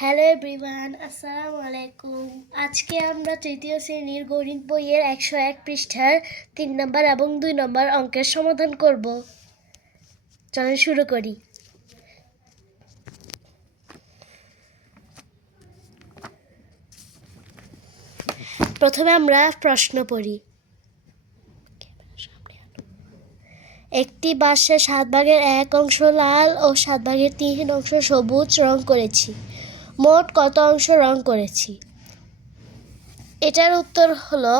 Hello everyone, আসসালামু আলাইকুম। আজকে আমরা তৃতীয় শ্রেণীর গণিত বইয়ের 101 পৃষ্ঠার 3 নম্বর এবং 2 নম্বর অঙ্কের সমাধান করব। চলুন শুরু করি। প্রথমে আমরা প্রশ্ন পড়ি। একটি বাসে 7/1 অংশ লাল ও 7/3 অংশ সবুজ রং করেছি। মোট কত অংশ রং করেছি? এটার উত্তর হলো,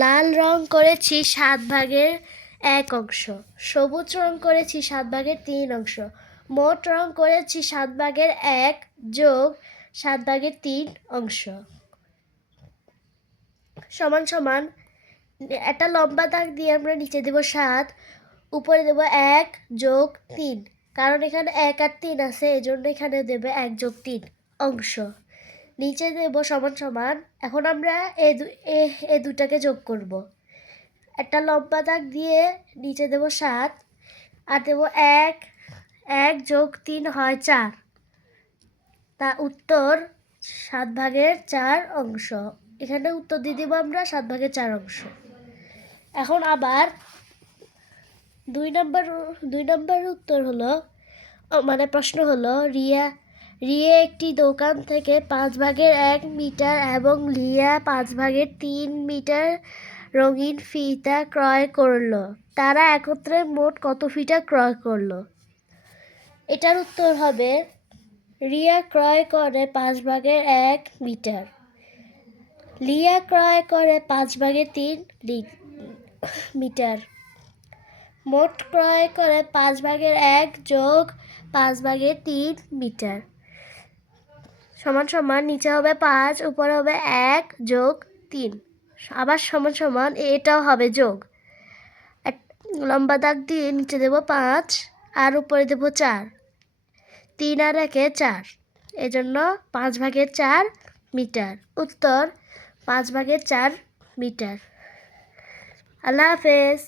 লাল রং করেছি 7/1 অংশ, সবুজ রং করেছি 7/3 অংশ, মোট রং করেছি 7/1 যোগ 7/3 অংশ। সমান সমান একটা লম্বা দাগ দিয়ে আমরা নিচে দেব 7, উপরে দেব 1 যোগ 3, কারণ এখানে 1 আর 3 আছে, এজন্য এখানে দেবে 1 যোগ 3 অংশ। নিচে দেব সমান সমান। এখন আমরা এই দুটাকে যোগ করব। একটা লম্বা দাগ দিয়ে নিচে দেব 7 আর দেব 1 যোগ 3 হয় 4। তা উত্তর 7/4 অংশ। এখানে উত্তর দিয়ে দেব আমরা 7/4 অংশ। এখন আবার 2 নম্বর উত্তর হলো, প্রশ্ন হলো, রিয়া একটি দোকান থেকে 5/1 মিটার এবং লিয়া 5/3 মিটার রঙিন ফিতা ক্রয় করলো। তারা একত্রে মোট কত ফিতা ক্রয় করলো? এটার উত্তর হবে, রিয়া ক্রয় করে 5/1 মিটার, লিয়া ক্রয় করে 5/3 মিটার, মোট ক্রয় করে 5/1 যোগ 5/3 মিটার। সমান সমান নিচে হবে 5, উপরে হবে 1 যোগ 3, আবার সমান সমান এটাও হবে যোগ। লম্বা দাগ দিয়ে নিচে দেব 5 আর উপরে দেব 4, 3 আর 1 4, এজন্য 5/4 মিটার। উত্তর 5/4 মিটার। আল্লাহ হাফেজ।